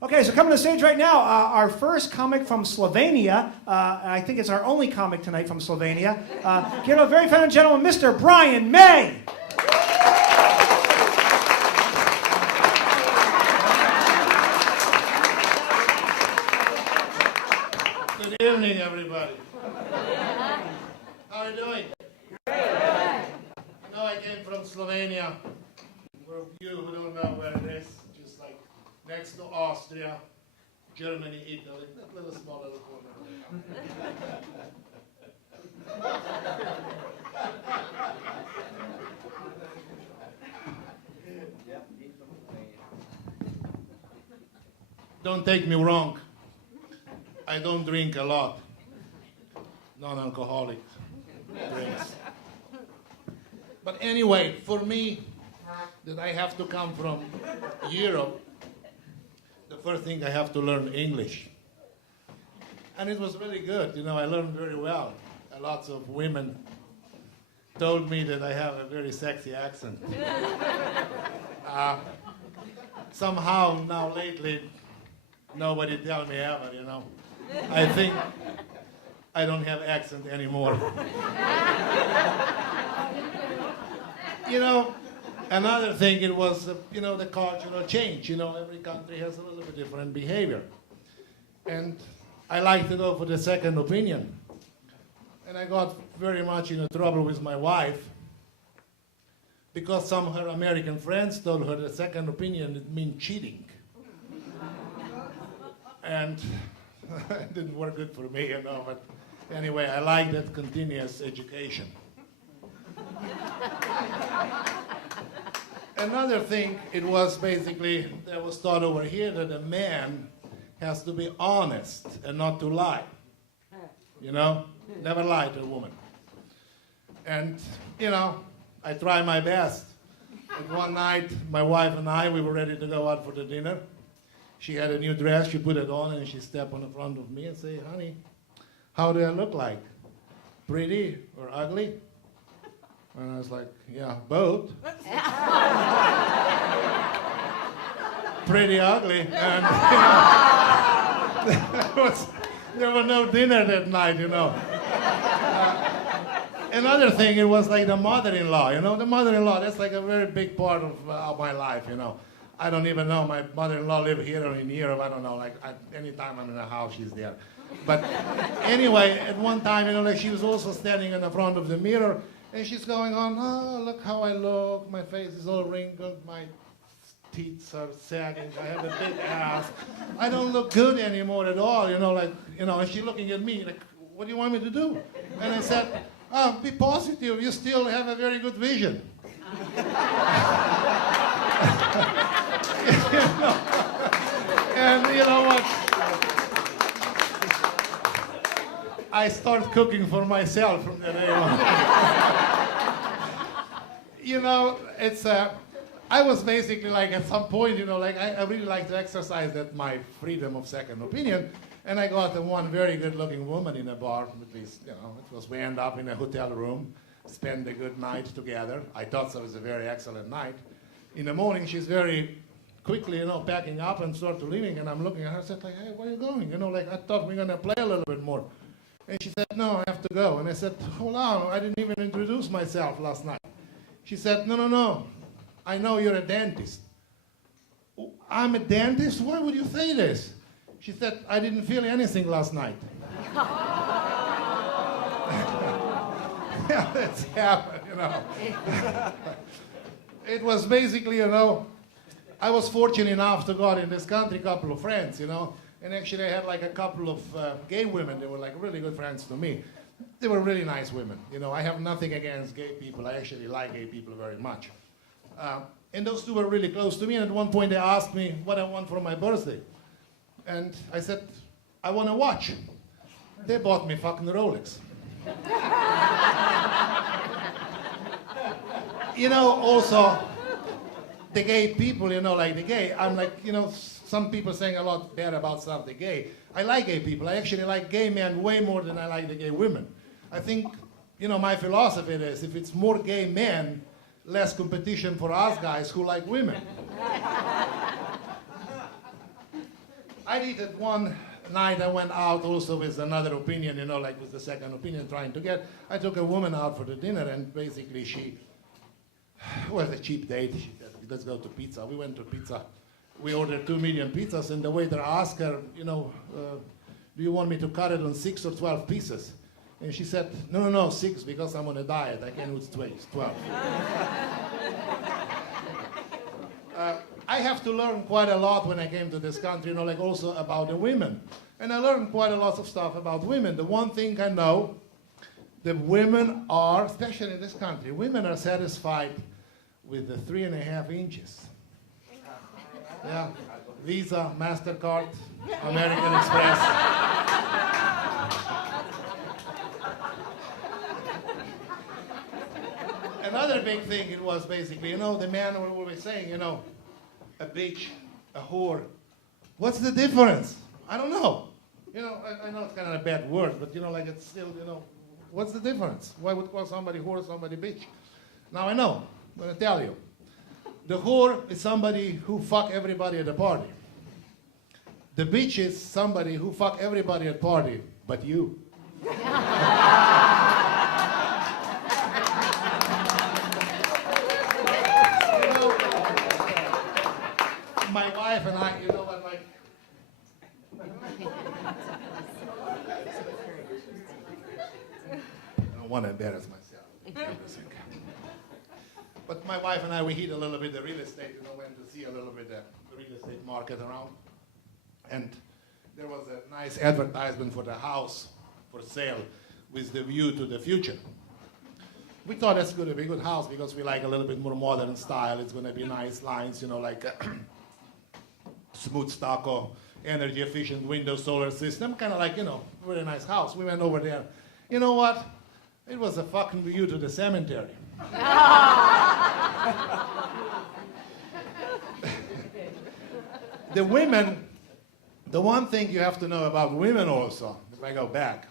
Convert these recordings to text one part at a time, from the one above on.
Okay, so coming to the stage right now, our first comic from Slovenia. I think it's our only comic tonight from Slovenia. Give a very fine gentleman, Mr. Brian May. Good evening, everybody. How are you doing? Good. You know, I came from Slovenia. For you who don't know where it is, just like next to Austria, Germany, Italy, that little small little corner. Don't take me wrong. I don't drink a lot. Non-alcoholic drinks. But anyway, for me, that I have to come from Europe, the first thing I have to learn English. And it was really good, you know, I learned very well. Lots of women told me that I have a very sexy accent. Somehow now lately, nobody tell me ever, you know. I think I don't have accent anymore. You know, another thing, it was, you know, the cultural change. You know, every country has a little bit different behavior. And I like to go for the second opinion. And I got very much into trouble with my wife because some of her American friends told her the second opinion it means cheating. And it didn't work good for me, you know, but anyway, I like that continuous education. Another thing, it was basically, there was thought over here that a man has to be honest and not to lie. You know, never lie to a woman. And, you know, I try my best. And one night, my wife and I, we were ready to go out for the dinner. She had a new dress, she put it on, and she stepped on the front of me and said, honey, how do I look like? Pretty or ugly? And I was like, yeah, both. Pretty ugly. And you know, there was no dinner that night, you know. Another thing, it was like the mother-in-law, you know. The mother-in-law, that's like a very big part of my life, you know. I don't even know, my mother-in-law lives here or in Europe, I don't know, like anytime I'm in the house, she's there. But anyway, at one time, you know, like she was also standing in the front of the mirror, and she's going on, oh, look how I look, my face is all wrinkled, my teeth are sagging, I have a big ass. I don't look good anymore at all, you know, like, you know, and she's looking at me like, what do you want me to do? And I said, oh, be positive, you still have a very good vision. You know? And you know what? I start cooking for myself from the day on. You know, it's I was basically like at some point, you know, like I really like to exercise that my freedom of second opinion. And I got one very good-looking woman in a bar, at least, you know, it was, we end up in a hotel room, spend a good night together. I thought it was a very excellent night. In the morning, she's very quickly, you know, packing up and start leaving, and I'm looking at her, I said, like, hey, where are you going? You know, like, I thought we were gonna play a little bit more. And she said, no, I have to go. And I said, hold on, I didn't even introduce myself last night. She said, no, I know you're a dentist. I'm a dentist? Why would you say this? She said, I didn't feel anything last night. Yeah, that's happened, you know. It was basically, you know, I was fortunate enough to go out in this country, a couple of friends, you know, and actually I had like a couple of gay women. They were like really good friends to me. They were really nice women. You know, I have nothing against gay people. I actually like gay people very much. And those two were really close to me, and at one point they asked me what I want for my birthday. And I said, I want a watch. They bought me fucking Rolex. You know, also, the gay people, you know, like the gay, I'm like, you know, some people saying a lot bad about stuff, the gay. I like gay people. I actually like gay men way more than I like the gay women. I think, you know, my philosophy is if it's more gay men, less competition for us guys who like women. I did it one night. I went out also with another opinion, like with the second opinion trying to get. I took a woman out for the dinner, and basically it was a cheap date. She said, let's go to pizza. We went to pizza. We ordered 2 million pizzas, and the waiter asked her, do you want me to cut it on 6 or 12 pieces? And she said, no, 6, because I'm on a diet. I can't eat 12. I have to learn quite a lot when I came to this country, like also about the women. And I learned quite a lot of stuff about women. The one thing I know, the women are, especially in this country, women are satisfied with the 3.5 inches. Yeah, Visa, MasterCard, American Express. Another big thing it was basically, the man were always saying, a bitch, a whore. What's the difference? I don't know. I know it's kind of a bad word, but it's still, what's the difference? Why would call somebody whore, somebody bitch? Now I know. I'm going to tell you. The whore is somebody who fuck everybody at the party. The bitch is somebody who fuck everybody at party, but you. My wife and I, what, like... I don't want to embarrass myself. But my wife and I, we hit a little bit the real estate, went to see a little bit the real estate market around. And there was a nice advertisement for the house for sale with the view to the future. We thought that's going to be a good house because we like a little bit more modern style. It's going to be nice lines, like smooth stucco, energy efficient window, solar system, kind of like, very nice house. We went over there. You know what? It was a fucking view to the cemetery. The women, the one thing you have to know about women also, if I go back,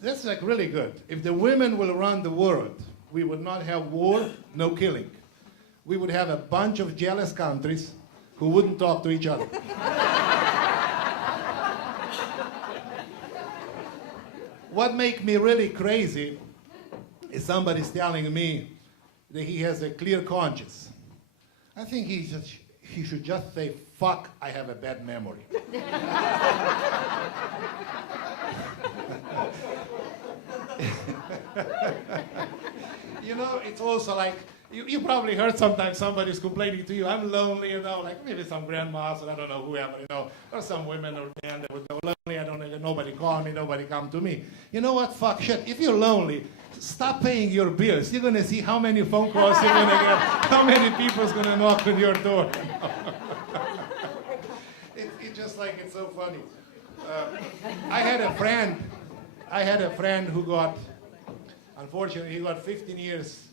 that's like really good. If the women will run the world, we would not have war, no killing. We would have a bunch of jealous countries who wouldn't talk to each other. What makes me really crazy is somebody's telling me that he has a clear conscience. I think he should just say, fuck, I have a bad memory. It's also like, you probably heard sometimes somebody's complaining to you, I'm lonely, like maybe some grandmas, or I don't know, whoever, or some women or men that would go lonely, I don't know, nobody call me, nobody come to me. You know what, fuck shit, if you're lonely, stop paying your bills. You're gonna see how many phone calls you're gonna get, how many people's gonna knock on your door. It's just like, it's so funny. I had a friend who got, unfortunately, he got 15 years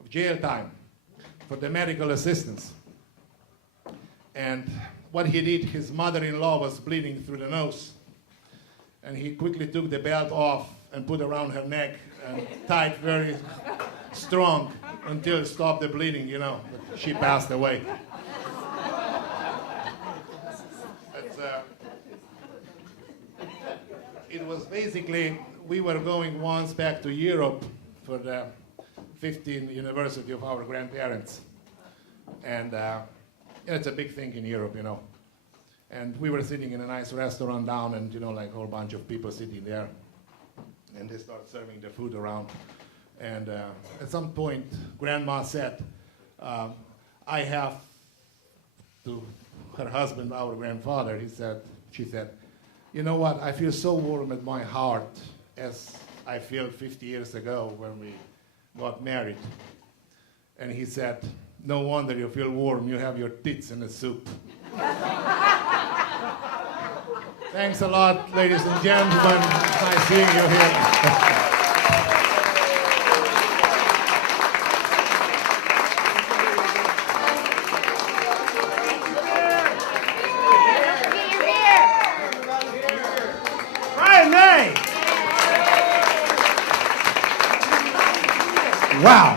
of jail time for the medical assistance. And what he did, his mother-in-law was bleeding through the nose. And he quickly took the belt off and put around her neck and tied very strong until it stopped the bleeding, But she passed away. It was basically, we were going once back to Europe for the 15th anniversary of our grandparents. And it's a big thing in Europe, And we were sitting in a nice restaurant down and, like a whole bunch of people sitting there. And they started serving the food around. And at some point, Grandma said, I have to her husband, our grandfather, she said, you know what, I feel so warm at my heart as I felt 50 years ago when we got married. And he said, no wonder you feel warm, you have your tits in the soup. Thanks a lot, ladies and gentlemen. It's nice seeing you here. Wow.